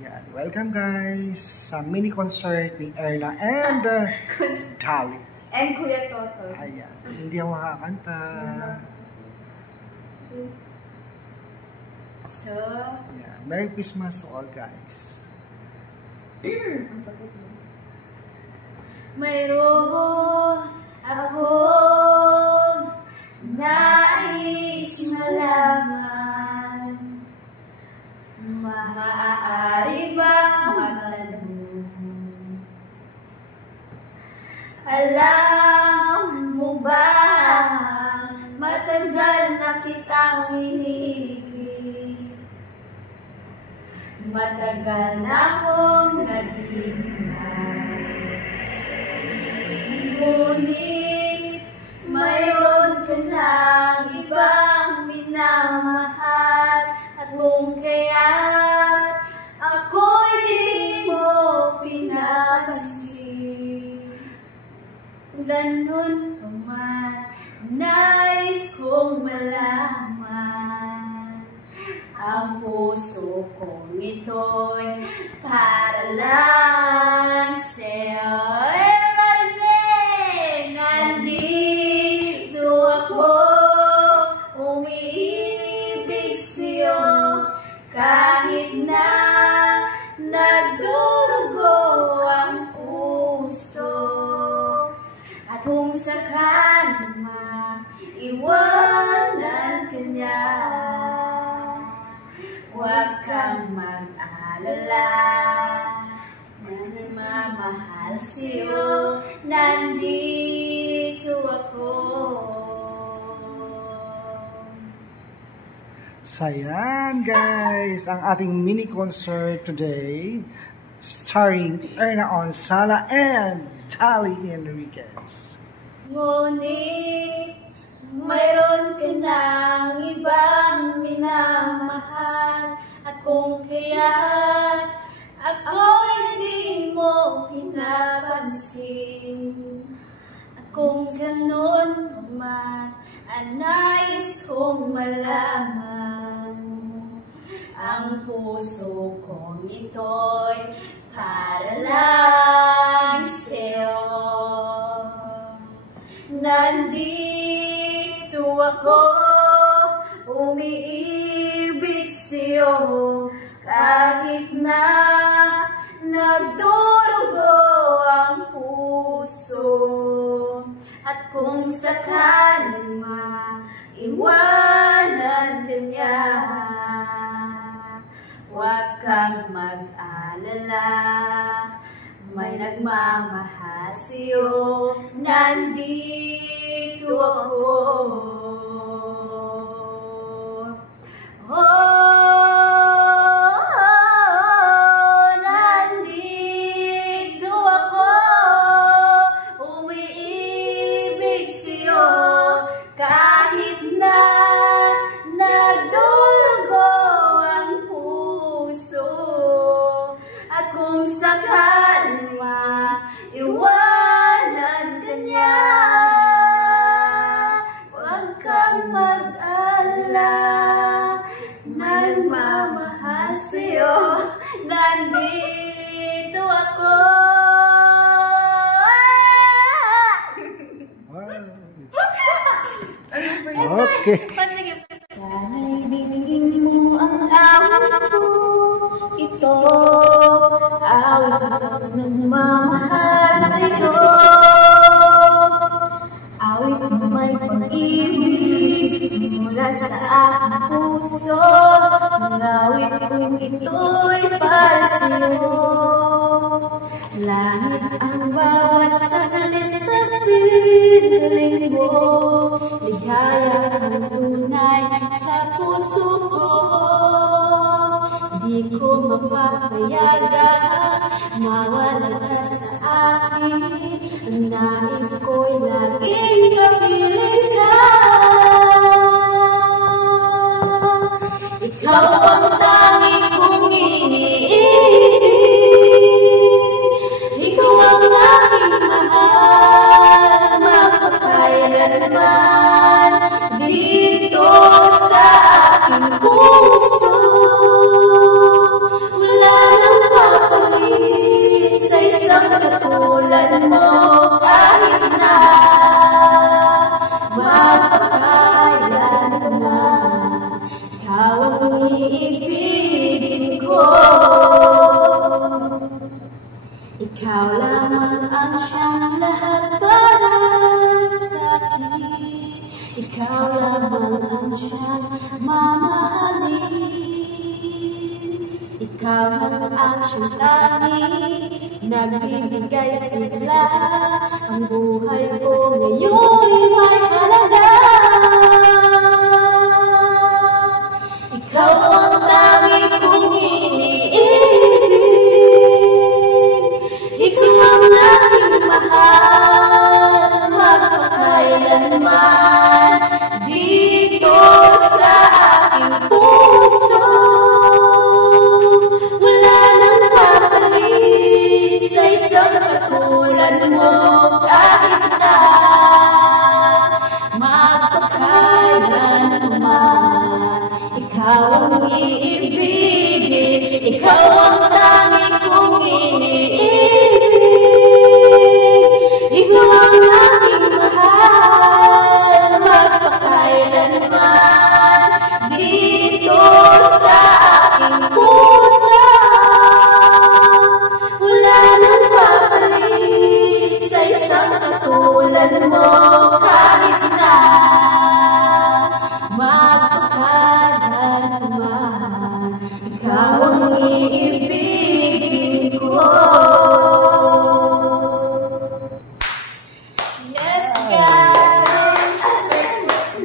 Yan. Welcome guys sa mini concert ni Erna and Tali. And Kuya Toto. Ayan. Hindi ako makakanta. So, yeah. Merry Christmas to all guys. mayroon ako nais malaman, maaari bang magtanong? Alam mo ba, matagal na kitang iniibig, matagal na akong naghihintay. Ngunit mayroon ka ng ibang minamahal, at kung kaya't ako'y di mo pinapansin, ganun pa man nais kong malaman, ang puso kong ito'y para lang sa'yo. Kahit na nagdurugo ang puso, at kung sakali maiwanan ka niya, huwag kang mag-alala, nagmamahal sa'yo, nandito ako. So yan guys, ang ating mini concert today starring Erna Onsala and Tali Enriquez. Ngunit mayroon ka ng ibang minamahal, at kung kaya't ako'y hindi mo pinapansin, at kung ganun man ang nais kong malaman, ang puso kong ito'y para lang sa'yo. Nandito ako, umiibig sa'yo, kahit na nagdurugo ang puso, at kung sakali maiwanan ka niya, huwag kang mag-alala, may nagmamahal sa'yo, nandito ako. Nandito ako, umiibig sa'yo, kahit na nagdurugo ang puso, at kung sakali maiwanan ka niya, huwag kang mag-alala, nagmamahal sa'yo, nandito ako. Okay. Sana'y dinigin mo ang awit ko, ito awit ng nagmamahal sa'yo, awit na may pag-ibig mula sa aking puso, ang awit kong ito'y para sa'yo. Langit ang bawat sandali sa piling mo, ligaya ang tunay sa puso ko. Di ko mapapayagan mawala ka sa akin, ang nais ko'y laging kapiling ka. Ikaw ang tanging kong iniibig, ikaw ang aking mahal, mapagkailanman dito sa aking puso. Wala nang ko. Ikaw lamang ang siyang lahat para sa akin. Ikaw lamang ang siyang mamahalin. Ikaw lamang ang siyang langit, nagbibigay sigla. Ang buhay ko ngayon'y may halaga. Ikaw ang langit kong iniibig. Ikaw ang aking mahal, magpakailanman. Dito sa aking puso, wala nang papalit sa isang katulad mo. Kahit na magpakailanman, ikaw ang iibigin. Ikaw ang langit kong iniibig. Ikaw ang aking mahal, magpakailanman. Dito sa aking puso, wala nang papalit sa isang katulad mo. Kahit na magpakailanman, ikaw ang iibigin ko. Yes, guys!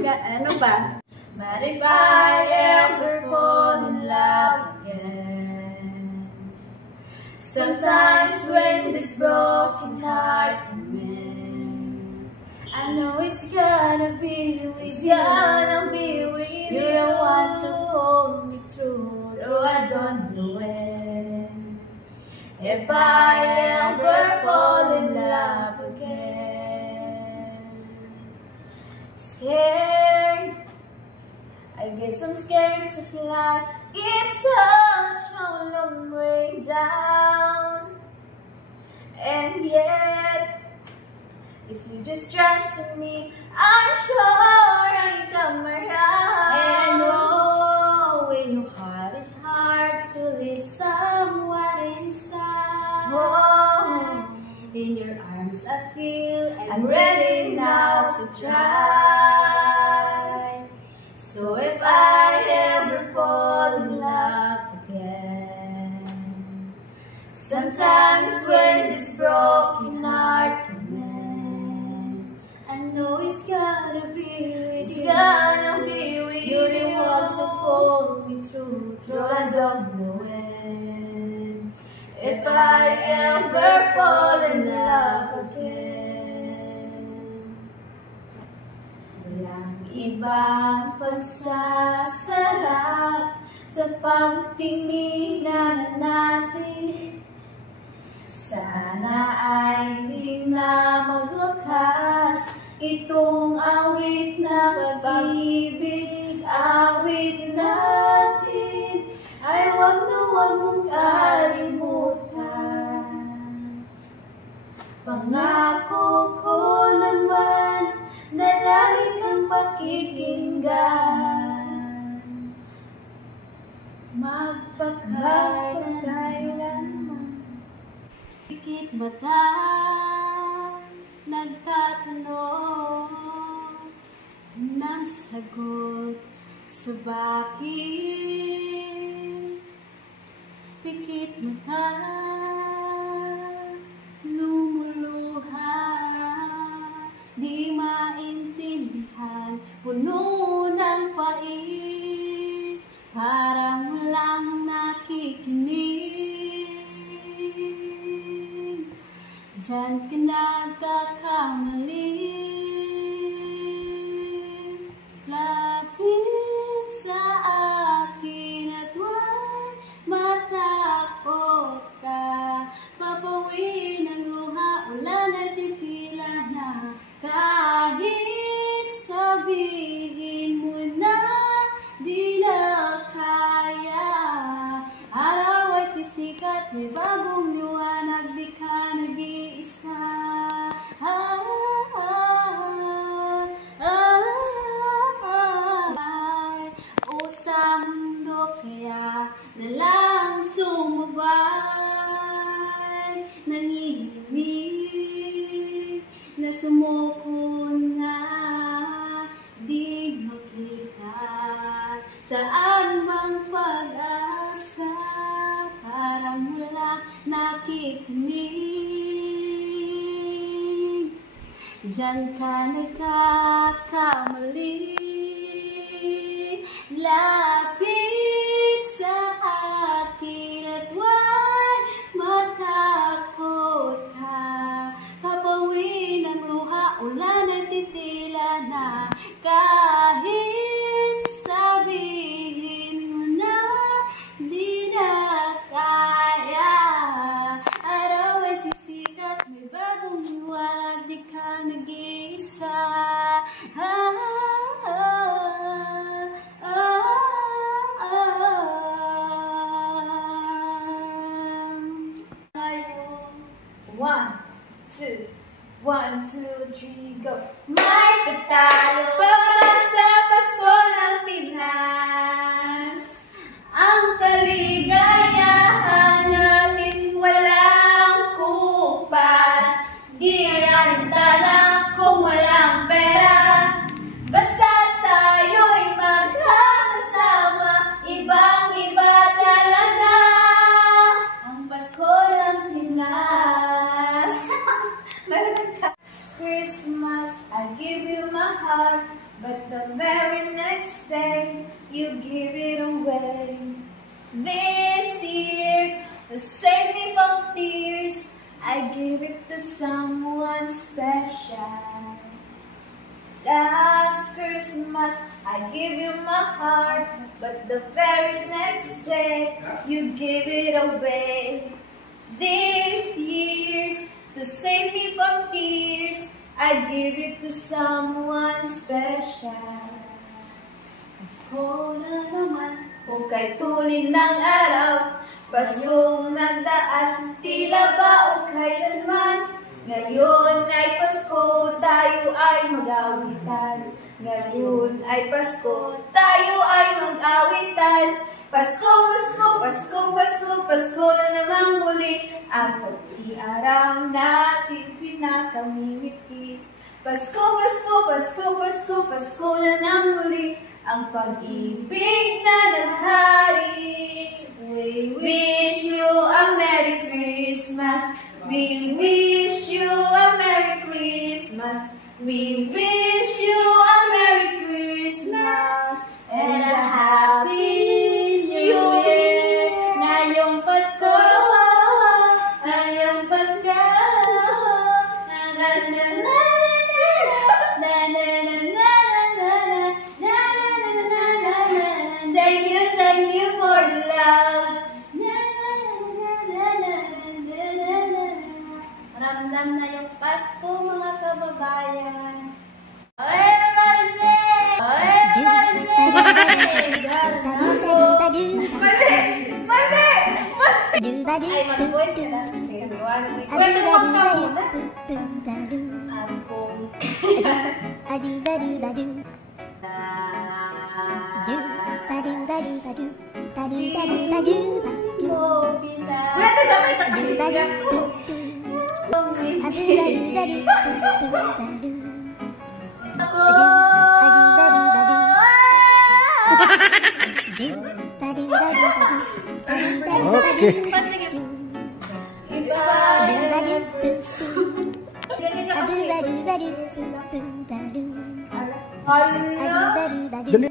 Ano ba? But if I ever fall in love again, sometimes when this broken heart can mend, I know it's gonna be with you. You're the one to hold me through, though I don't know when. If I ever fall in love again, scared, I guess I'm scared to fly. It's such a long way down, and yet if you just trust in me, I'm sure I'll come around. And oh, when your heart is hard to leave someone inside, oh, in your arms I feel I'm ready now to try. So if I ever fall in love again, sometimes when this broken heart can mend, I know it's gonna be with you. You're the one to hold me through, though I don't know when. If I ever fall in love again, walang ibang pagsasarap sa pagtinginan natin. Sana ay di na magwakas itong awit na pag-ibig. Awit natin ay wag na wag mong kalimutan. Pangako ko naman na lagi kang pakikinggan, magpakailanman. Pikit mata, nagtatanong ng sagot sa bakit. Pikit mata, lumuluha, di maintindihan, puno ng pait, parang walang nakikinig. Diyan ka nagkakamali. Lapit sa akin at huwag matakot ka. Papawin ang luha, ulan at titila na. Kahit sabihin mo na di na kaya, araw ay sisikat, may bagong liwanag, di ka nag-iisa. O sa mundo kaya na lang nakikinig. Diyan ka nagkakamali. Lapit sa akin at huwag matakot ka. Papawin ang luha, ulan at titila na. Kahit sabihin mo na di na kaya. Araw ay sisikat, may bagong liwanag, di ka nag-iisa. One, two, three, go! May tayo para sa Pasko ng Pinas. Ang kaligayahan natin walang kupas. Di yan tala kung walang pera. Basta tayo'y magsama-sama, ibang-iba talaga ang Pasko ng Pinas. Christmas, I give you my heart, but the very next day, you give it away. This year, to save me from tears, I give it to someone special. Last Christmas, I give you my heart, but the very next day, you give it away. This year's to save me from tears, I give it to someone special. Pasko na naman, kung kay tulin ng araw, Paskong nagdaan, tila ba o kailanman. Ngayon ay Pasko, tayo ay mag-awitan. Ngayon ay Pasko, tayo ay mag-awitan. Pasko, Pasko, Pasko, Pasko, Pasko na namang muli. Ang pag-iaraw natin pinakamimiti. Pasko, Pasko, Pasko, Pasko, Pasko na namang muli. Ang pag-ibig na naghari. We wish you a Merry Christmas. We wish you a Merry Christmas. We wish you a Merry Christmas and a Happy New Year. Ngayong Pasko, ngayong Pasko, thank you for the love. Ramdam na yung Pasko, mga kababayan. Everybody say! Everybody say! Mali! Mali! Ay, mga boys, kwento mo ka muna. Kwento sa may sabihan ko. Dali.